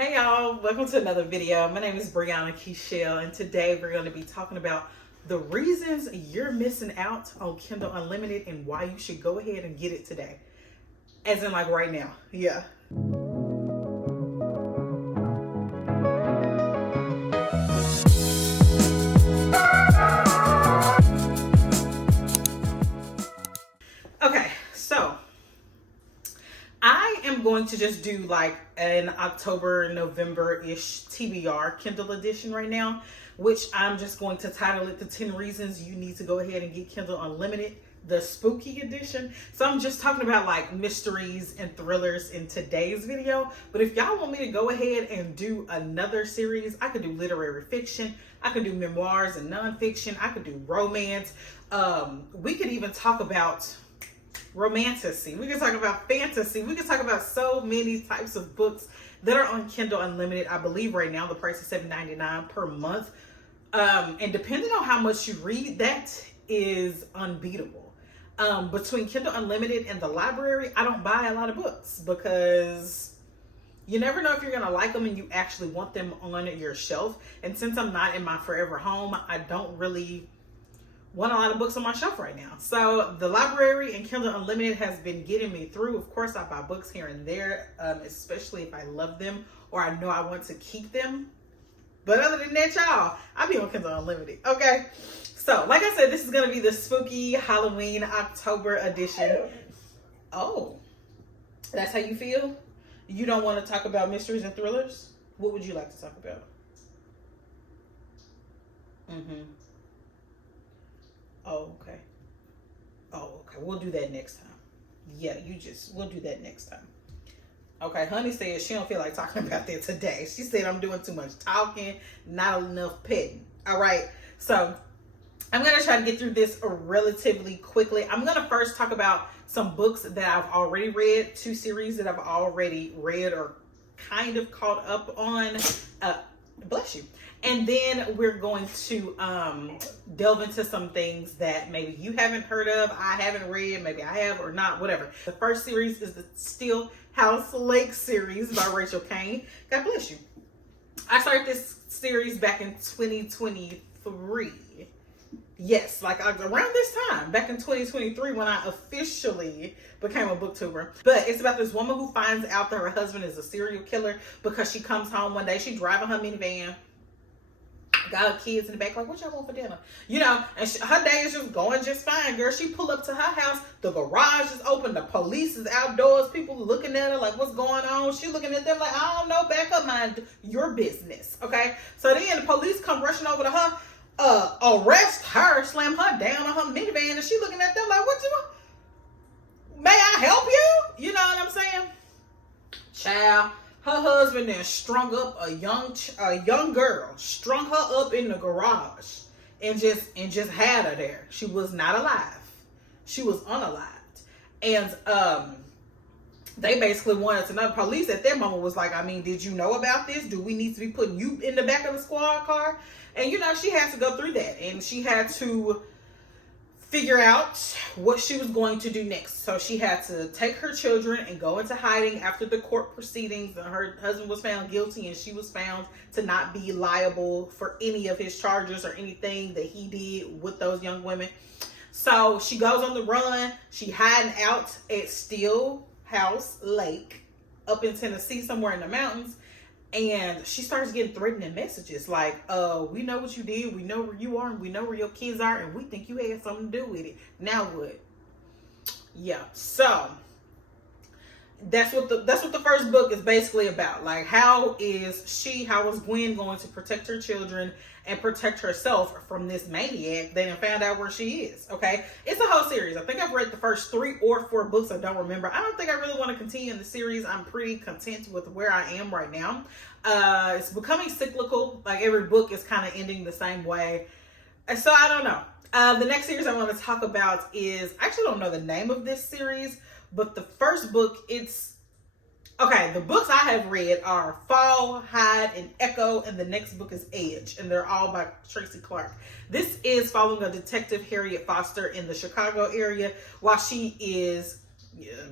Hey y'all, welcome to another video. My name is Brianna Kechelle, and today we're going to be talking about the reasons you're missing out on Kindle Unlimited and why you should go ahead and get it today. As in like right now. Yeah. Okay, so I am going to just do like an October, November-ish TBR Kindle edition right now, which I'm just going to title it the 10 reasons you need to go ahead and get Kindle Unlimited, the spooky edition. So I'm just talking about like mysteries and thrillers in today's video. But if y'all want me to go ahead and do another series, I could do literary fiction, I could do memoirs and nonfiction, I could do romance. We could even talk about romantasy. We can talk about fantasy. We can talk about so many types of books that are on Kindle Unlimited. I believe right now the price is $7.99 per month. And depending on how much you read, that is unbeatable. Between Kindle Unlimited and the library, I don't buy a lot of books because you never know if you're going to like them and you actually want them on your shelf. And since I'm not in my forever home, I don't really want a lot of books on my shelf right now. So the library and Kindle Unlimited has been getting me through. Of course, I buy books here and there, especially if I love them or I know I want to keep them. But other than that, y'all, I be on Kindle Unlimited. Okay. So like I said, this is going to be the spooky Halloween October edition. Oh, that's how you feel? You don't want to talk about mysteries and thrillers? What would you like to talk about? Oh, okay. Oh, okay. We'll do that next time. Yeah, we'll do that next time. Okay, honey said she don't feel like talking about that today. She said I'm doing too much talking, not enough petting. All right, so I'm going to try to get through this relatively quickly. I'm going to first talk about some books that I've already read, 2 series that I've already read or kind of caught up on. Bless you. And then we're going to delve into some things that maybe you haven't heard of, I haven't read, maybe I have or not, whatever. The first series is the Still House Lake series by Rachel Caine. God bless you. I started this series back in 2023. Yes, like around this time, back in 2023 when I officially became a booktuber. But it's about this woman who finds out that her husband is a serial killer because she comes home one day, she driving her minivan, got her kids in the back, like, what y'all want for dinner? You know, and her day is just going just fine, girl. She pull up to her house, the garage is open, the police is outdoors, people looking at her like, what's going on? She looking at them like, I don't know, back up, mind your business, okay? So then the police come rushing over to her, arrest her, slam her down on her minivan, and she looking at them like, what you want? May I help you? You know what I'm saying? Child, her husband then strung up a young girl, strung her up in the garage and just had her there. She was not alive. She was unalived. And they basically wanted to know. The police at that moment was like, I mean, did you know about this? Do we need to be putting you in the back of the squad car? And, you know, she had to go through that. And she had to figure out what she was going to do next. So she had to take her children and go into hiding after the court proceedings. And her husband was found guilty and she was found to not be liable for any of his charges or anything that he did with those young women. So she goes on the run. She hiding out at Still House Lake up in Tennessee, somewhere in the mountains. And she starts getting threatening messages like, we know what you did, we know where you are, and we know where your kids are, and we think you had something to do with it. Now what? Yeah, so that's what the first book is basically about. Like, how is Gwen going to protect her children and protect herself from this maniac that found out where she is? Okay, it's a whole series. I think I've read the first 3 or 4 books. I don't remember. I don't think I really want to continue in the series. I'm pretty content with where I am right now. It's becoming cyclical. Like, every book is kind of ending the same way. And so I don't know. The next series I want to talk about is, I actually don't know the name of this series, but the first book, the books I have read are Fall, Hide, and Echo, and the next book is Edge, and they're all by Tracy Clark. This is following a detective, Harriet Foster, in the Chicago area while she is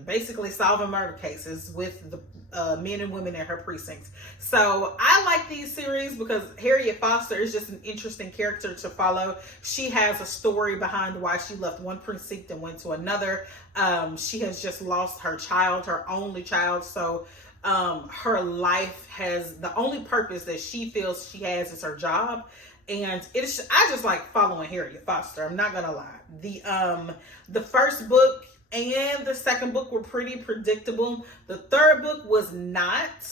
basically solving murder cases with men and women in her precincts. So I like these series because Harriet Foster is just an interesting character to follow. She has a story behind why she left one precinct and went to another. She has just lost her child, her only child. So her life has, the only purpose that she feels she has is her job. And I just like following Harriet Foster. I'm not gonna lie. The first book and the second book were pretty predictable. The third book was not.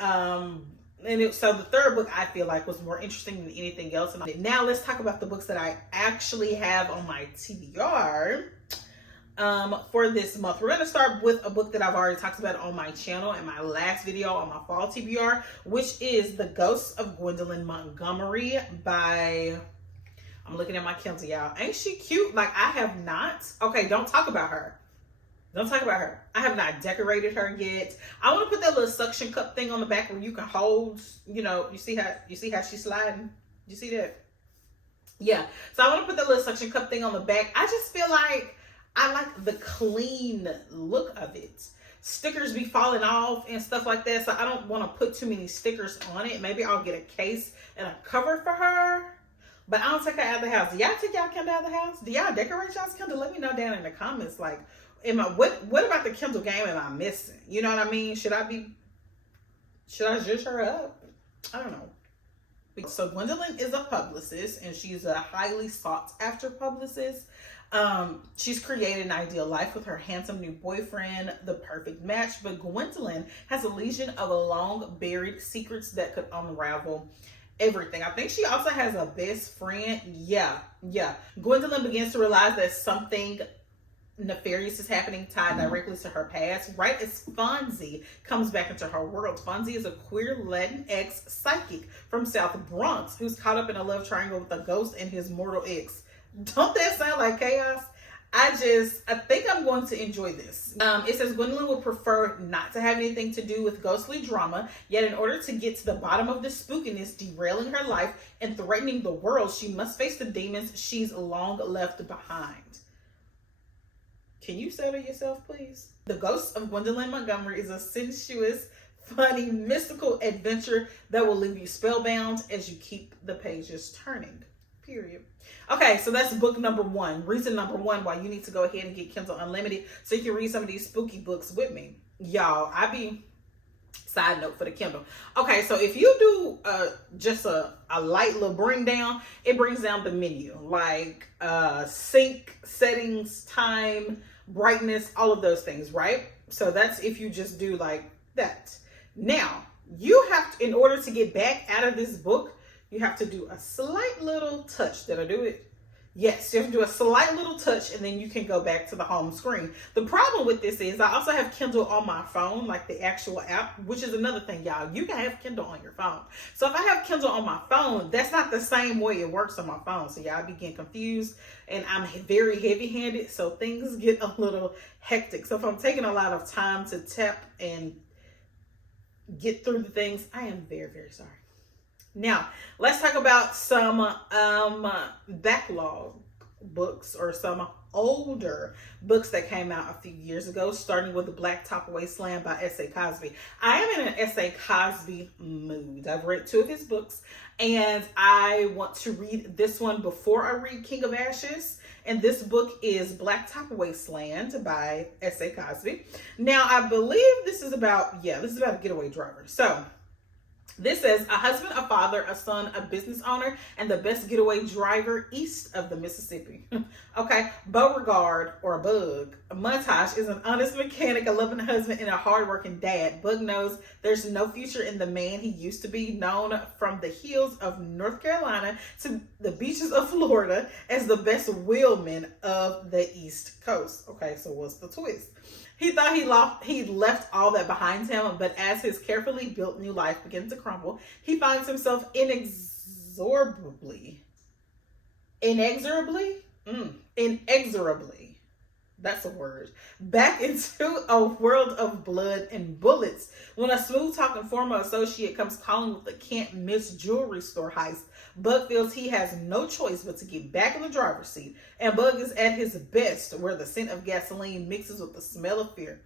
So the third book I feel like was more interesting than anything else. And now let's talk about the books that I actually have on my TBR for this month. We're going to start with a book that I've already talked about on my channel in my last video on my fall TBR, which is The Ghosts of Gwendolyn Montgomery by... I'm looking at my Kindle, y'all. Ain't she cute? Like, I have not... Okay, don't talk about her. Don't talk about her. I have not decorated her yet. I want to put that little suction cup thing on the back where you can hold, you know, you see how she's sliding? You see that? Yeah. So I want to put that little suction cup thing on the back. I just feel like I like the clean look of it. Stickers be falling off and stuff like that. So I don't want to put too many stickers on it. Maybe I'll get a case and a cover for her. But I don't take her out of the house. Do y'all take y'all Kindle out of the house? Do y'all decorate y'all's Kindle? Let me know down in the comments. Like, what about the Kindle game am I missing? You know what I mean? Should I zhuzh her up? I don't know. So Gwendolyn is a publicist, and she's a highly sought after publicist. She's created an ideal life with her handsome new boyfriend, the perfect match. But Gwendolyn has a legion of long buried secrets that could unravel everything. I think she also has a best friend. Yeah. Gwendolyn begins to realize that something nefarious is happening tied directly to her past, right as Fonzie comes back into her world. Fonzie is a queer Latinx psychic from South Bronx who's caught up in a love triangle with a ghost and his mortal ex. Don't that sound like chaos? I think I'm going to enjoy this. It says Gwendolyn would prefer not to have anything to do with ghostly drama, yet in order to get to the bottom of the spookiness derailing her life and threatening the world, she must face the demons she's long left behind. Can you settle yourself, please? The Ghosts of Gwendolyn Montgomery is a sensuous, funny, mystical adventure that will leave you spellbound as you keep the pages turning. Period. Okay, so that's book number one. Reason number one why you need to go ahead and get Kindle Unlimited so you can read some of these spooky books with me. Y'all, side note for the Kindle. Okay, so if you do just a light little bring down, it brings down the menu. Like sync, settings, time, brightness, all of those things, right? So that's if you just do like that. Now, you have to, in order to get back out of this book, you have to do a slight little touch. Did I do it? Yes, you have to do a slight little touch and then you can go back to the home screen. The problem with this is I also have Kindle on my phone, like the actual app, which is another thing, y'all. You can have Kindle on your phone. So if I have Kindle on my phone, that's not the same way it works on my phone. So y'all be getting confused, and I'm very heavy-handed, so things get a little hectic. So if I'm taking a lot of time to tap and get through the things, I am very, very sorry. Now, let's talk about some backlog books or some older books that came out a few years ago, starting with The Blacktop Wasteland by S.A. Cosby. I am in an S.A. Cosby mood. I've read 2 of his books, and I want to read this one before I read King of Ashes. And this book is Blacktop Wasteland by S.A. Cosby. Now, I believe this is about a getaway driver. So, this says, a husband, a father, a son, a business owner, and the best getaway driver east of the Mississippi. Okay, Beauregard, or Bug, Montage is an honest mechanic, a loving husband, and a hardworking dad. Bug knows there's no future in the man he used to be, known from the hills of North Carolina to the beaches of Florida as the best wheelman of the East Coast. Okay, so what's the twist? He thought he left all that behind him, but as his carefully built new life begins to crumble, he finds himself inexorably, that's a word, back into a world of blood and bullets when a smooth-talking former associate comes calling with the can't-miss jewelry store heist. Bug feels he has no choice but to get back in the driver's seat, and Bug is at his best where the scent of gasoline mixes with the smell of fear.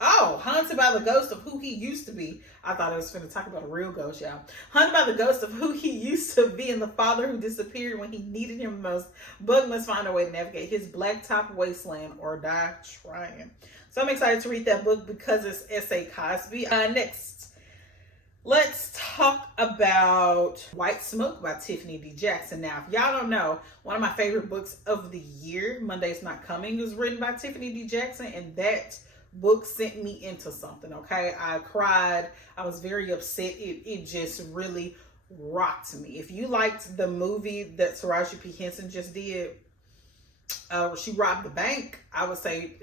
Oh, haunted by the ghost of who he used to be. I thought I was going to talk about a real ghost, y'all. Haunted by the ghost of who he used to be and the father who disappeared when he needed him most. Bug must find a way to navigate his blacktop wasteland or die trying. So I'm excited to read that book because it's S.A. Cosby. Next, let's talk about White Smoke by Tiffany D. Jackson. Now, if y'all don't know, one of my favorite books of the year, Monday's Not Coming, is written by Tiffany D. Jackson, and that book sent me into something, okay? I cried. I was very upset. It just really rocked me. If you liked the movie that Taraji P. Henson just did, she robbed the bank, I would say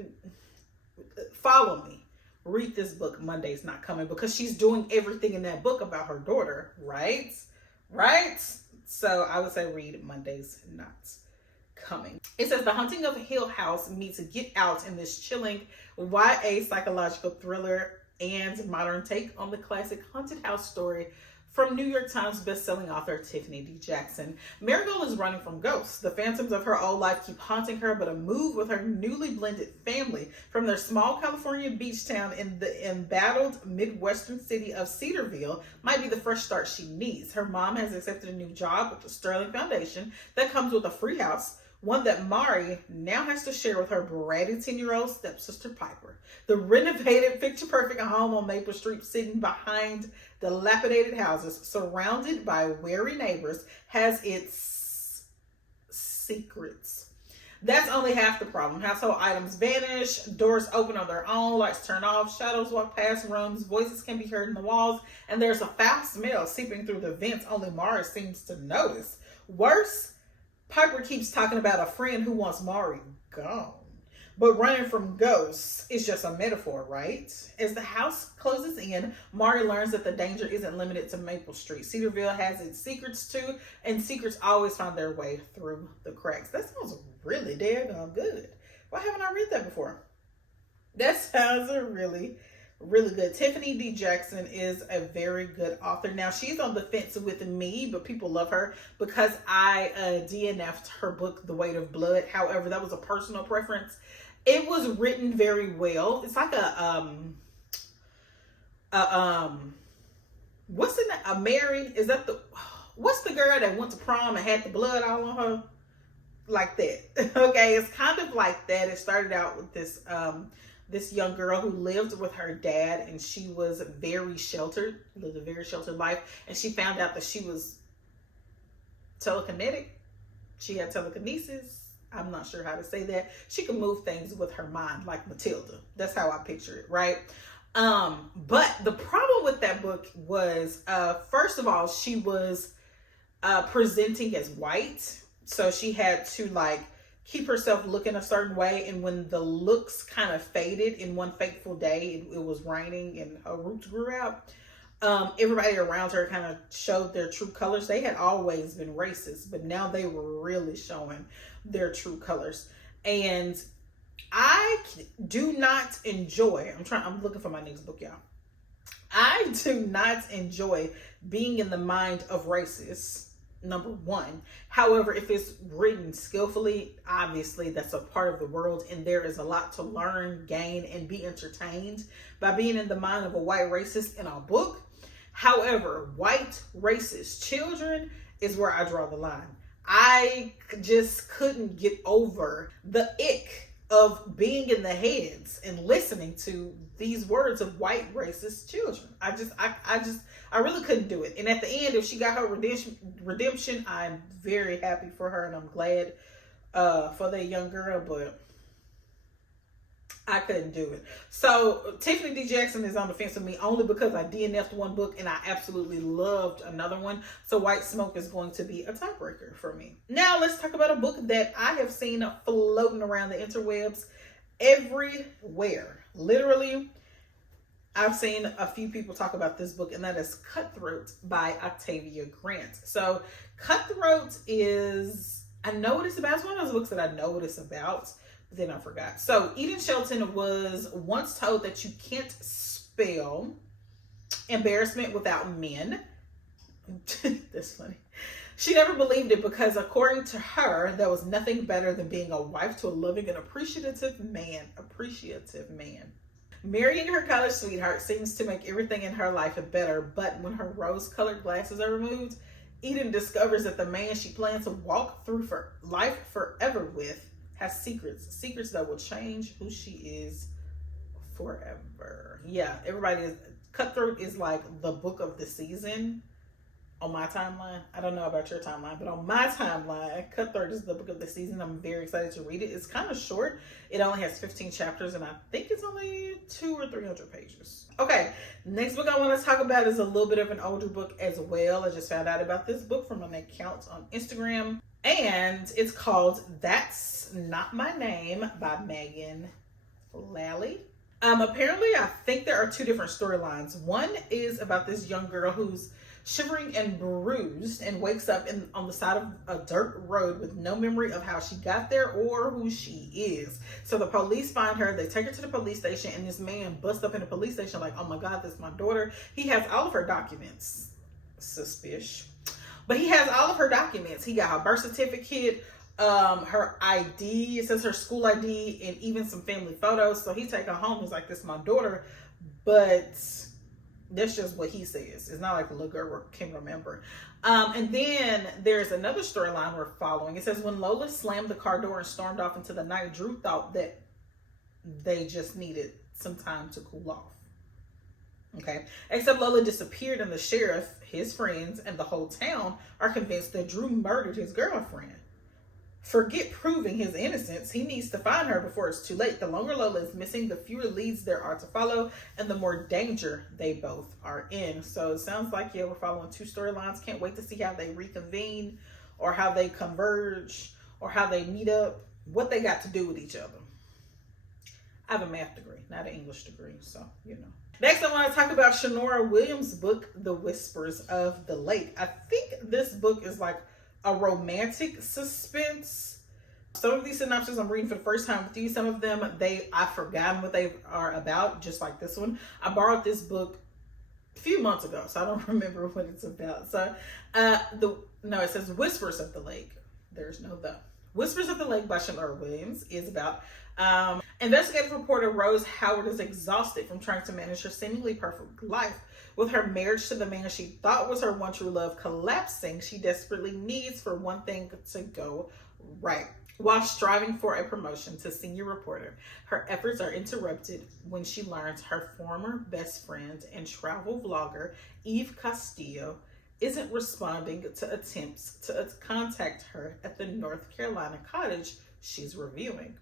follow me. Read this book, Monday's Not Coming, because she's doing everything in that book about her daughter, right? So I would say read Monday's Not Coming. It says The Haunting of Hill House meets Get Out in this chilling YA psychological thriller and modern take on the classic haunted house story from New York Times bestselling author Tiffany D. Jackson. Marigold is running from ghosts. The phantoms of her old life keep haunting her, but a move with her newly blended family from their small California beach town in the embattled Midwestern city of Cedarville might be the fresh start she needs. Her mom has accepted a new job with the Sterling Foundation that comes with a free house, one that Mari now has to share with her bratty 10-year-old stepsister Piper. The renovated, picture-perfect home on Maple Street, sitting behind dilapidated houses, surrounded by wary neighbors, has its secrets. That's only half the problem. Household items vanish, doors open on their own, lights turn off, shadows walk past rooms, voices can be heard in the walls, and there's a foul smell seeping through the vents only Mari seems to notice. Worse, Piper keeps talking about a friend who wants Mari gone. But running from ghosts is just a metaphor, right? As the house closes in, Mari learns that the danger isn't limited to Maple Street. Cedarville has its secrets too, and secrets always find their way through the cracks. That sounds really daggone good. Why haven't I read that before? That sounds really good. Tiffany D. Jackson is a very good author. Now, she's on the fence with me, but people love her because I DNF'd her book, The Weight of Blood. However, that was a personal preference. It was written very well. It's like what's in that? A Mary? Is that what's the girl that went to prom and had the blood all on her? Like that. Okay, it's kind of like that. It started out with this young girl who lived with her dad, and she was lived a very sheltered life, and she found out that she was telekinetic. She had telekinesis. I'm not sure how to say that. She could move things with her mind, like Matilda. That's how I picture it, right? But the problem with that book was, first of all, she was presenting as white, so she had to keep herself looking a certain way, and when the looks kind of faded in one fateful day, it was raining and her roots grew out, everybody around her kind of showed their true colors. They had always been racist, but now they were really showing their true colors. And I do not enjoy, I'm looking for my next book, y'all. I do not enjoy being in the mind of racists, number one. However, if it's written skillfully, obviously that's a part of the world, and there is a lot to learn, gain, and be entertained by being in the mind of a white racist in a book. However, white racist children is where I draw the line. I just couldn't get over the ick of being in the heads and listening to these words of white racist children. I really couldn't do it. And at the end, if she got her redemption, I'm very happy for her, and I'm glad for that young girl, but I couldn't do it. So Tiffany D. Jackson is on the fence with me only because I DNF'd one book and I absolutely loved another one. So White Smoke is going to be a tiebreaker for me. Now let's talk about a book that I have seen floating around the interwebs everywhere. Literally, I've seen a few people talk about this book, and that is Cutthroat by Octavia Grant. So Cutthroat is, I know what it's about. It's one of those books that I know what it's about, but then I forgot. So Eden Shelton was once told that you can't spell embarrassment without men. That's funny. She never believed it because, according to her, there was nothing better than being a wife to a loving and appreciative man. Marrying her college sweetheart seems to make everything in her life better, but when her rose-colored glasses are removed, Eden discovers that the man she plans to walk through for life forever with has secrets that will change who she is forever. Yeah, everybody is. Cutthroat is like the book of the season on my timeline. I don't know about your timeline, but on my timeline, Cutthroat is the book of the season. I'm very excited to read it. It's kind of short. It only has 15 chapters, and I think it's only 200 or 300 pages. Okay, next book I want to talk about is a little bit of an older book as well. I just found out about this book from an account on Instagram, and it's called That's Not My Name by Megan Lally. Apparently, I think there are two different storylines. One is about this young girl who's shivering and bruised and wakes up on the side of a dirt road with no memory of how she got there or who she is. So the police find her, they take her to the police station, and this man busts up in the police station like, oh my God, that's my daughter. He has all of her documents. Suspicious. But he has all of her documents. He got her birth certificate, her ID, it says her school ID, and even some family photos. So he take her home. He's like, this is my daughter, but that's just what he says. It's not like the little girl can remember. And then there's another storyline we're following. It says, when Lola slammed the car door and stormed off into the night, Drew thought that they just needed some time to cool off. Okay, except Lola disappeared, and the sheriff, his friends, and the whole town are convinced that Drew murdered his girlfriend. Forget proving his innocence. He needs to find her before it's too late. The longer Lola is missing, the fewer leads there are to follow, and the more danger they both are in. So it sounds like, yeah, we're following two storylines. Can't wait to see how they reconvene, or how they converge, or how they meet up, what they got to do with each other. I have a math degree, not an English degree, so, you know. Next, I want to talk about Shanora Williams' book, The Whispers of the Lake. I think this book is like a romantic suspense. Some of these synopses I'm reading for the first time with you. Some of them, I've forgotten what they are about, just like this one. I borrowed this book a few months ago, so I don't remember what it's about. So, it says Whispers of the Lake. There's no the. Whispers of the Lake by Shanora Williams is about investigative reporter Rose Howard is exhausted from trying to manage her seemingly perfect life. With her marriage to the man she thought was her one true love collapsing, she desperately needs for one thing to go right. While striving for a promotion to senior reporter, her efforts are interrupted when she learns her former best friend and travel vlogger, Eve Castillo, isn't responding to attempts to contact her at the North Carolina cottage she's reviewing.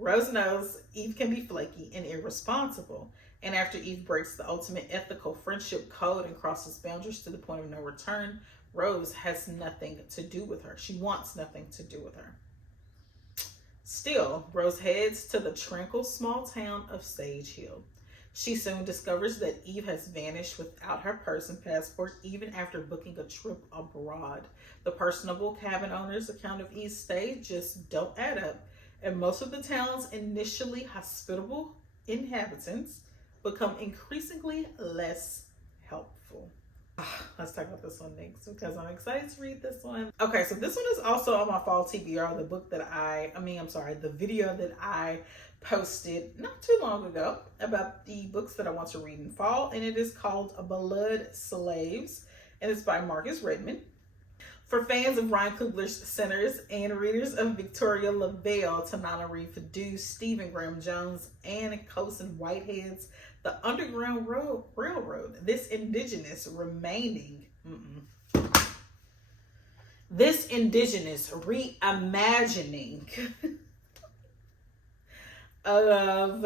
Rose knows Eve can be flaky and irresponsible, and after Eve breaks the ultimate ethical friendship code and crosses boundaries to the point of no return, Rose has nothing to do with her. She wants nothing to do with her. Still, Rose heads to the tranquil small town of Sage Hill. She soon discovers that Eve has vanished without her purse and passport, even after booking a trip abroad. The personable cabin owner's account of Eve's stay just don't add up, and most of the town's initially hospitable inhabitants become increasingly less helpful. Let's talk about this one next because I'm excited to read this one. Okay, so this one is also on my fall TBR, the book that the video that I posted not too long ago about the books that I want to read in fall, and it is called Blood Slaves, and it's by Marcus Redmond. For fans of Ryan Coogler's Sinners and readers of Victoria LaVelle, Tanana Reid Perdue, Stephen Graham Jones, and Colson Whitehead's The Underground Railroad, this indigenous reimagining of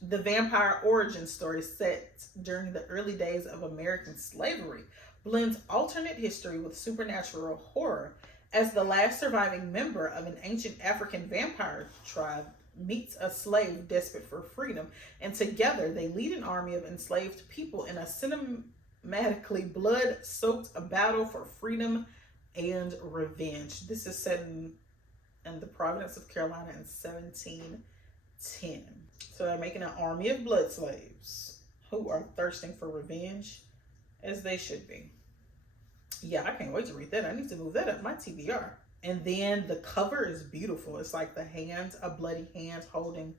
the vampire origin story set during the early days of American slavery blends alternate history with supernatural horror as the last surviving member of an ancient African vampire tribe meets a slave desperate for freedom, and together they lead an army of enslaved people in a cinematically blood-soaked battle for freedom and revenge. This is set in the province of Carolina in 1710. So they're making an army of blood slaves who are thirsting for revenge, as they should be. Yeah, I can't wait to read that. I need to move that up my TBR. And then the cover is beautiful. It's like the hand, a bloody hand holding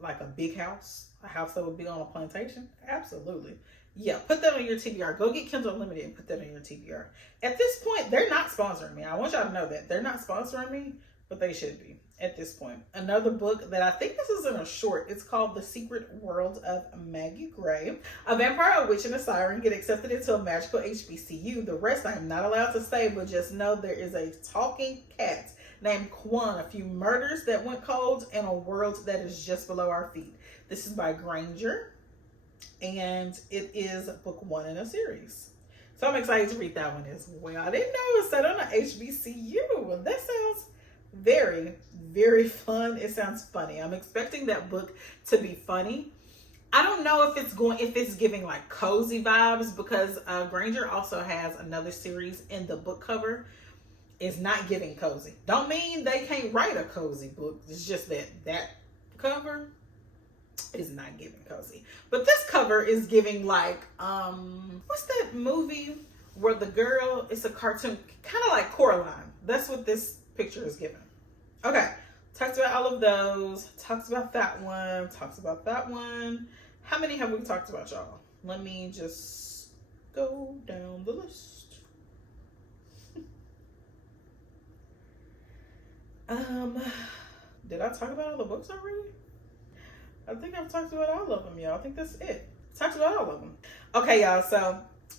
like a big house, a house that would be on a plantation? Absolutely. Yeah, put that on your TBR. Go get Kindle Unlimited and put that on your TBR. At this point, they're not sponsoring me. I want y'all to know that. They're not sponsoring me, but they should be at this point. Another book that I think this is in a short. It's called The Secret World of Maggie Gray. A vampire, a witch, and a siren get accepted into a magical HBCU. The rest I am not allowed to say, but just know there is a talking cat named Quan, a few murders that went cold, and a world that is just below our feet. This is by Granger, and it is book 1 in a series. So I'm excited to read that one as well. I didn't know it was set on an HBCU. That sounds very, very fun. It sounds funny. I'm expecting that book to be funny. I don't know if it's giving like cozy vibes, because Granger also has another series in the book cover. It's not giving cozy. Don't mean they can't write a cozy book. It's just that cover is not giving cozy. But this cover is giving like, what's that movie where the girl, it's a cartoon, kind of like Coraline. That's what this picture is giving. Okay, talked about all of those. Talked about that one. Talked about that one. How many have we talked about, y'all? Let me just go down the list. Did I talk about all the books already? I think I've talked about all of them, y'all. I think that's it. Talked about all of them. Okay, y'all, so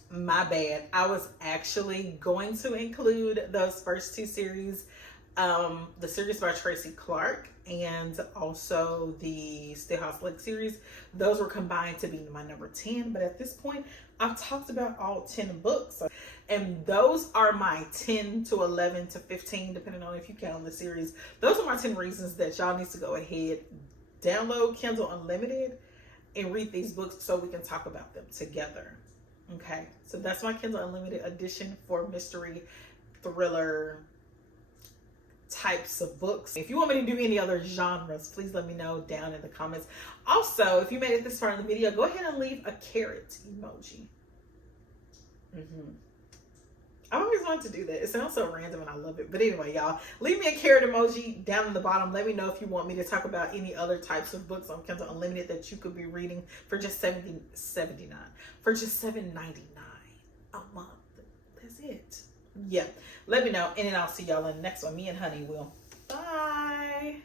my bad. I was actually going to include those first 2 series, the series by Tracy Clark and also the Stillhouse Lake series. Those were combined to be my number 10, but at this point, I've talked about all 10 books. And those are my 10 to 11 to 15, depending on if you count the series. Those are my 10 reasons that y'all need to go ahead, download Kindle Unlimited, and read these books so we can talk about them together. Okay, so that's my Kindle Unlimited edition for mystery, thriller types of books. If you want me to do any other genres, please let me know down in the comments. Also, if you made it this far in the video, go ahead and leave a carrot emoji. I always wanted to do that. It sounds so random and I love it. But anyway, y'all, leave me a carrot emoji down in the bottom. Let me know if you want me to talk about any other types of books on Kindle Unlimited that you could be reading for just $7.99. For just $7.99 a month. That's it. Yeah. Let me know. And then I'll see y'all in the next one. Me and Honey will. Bye.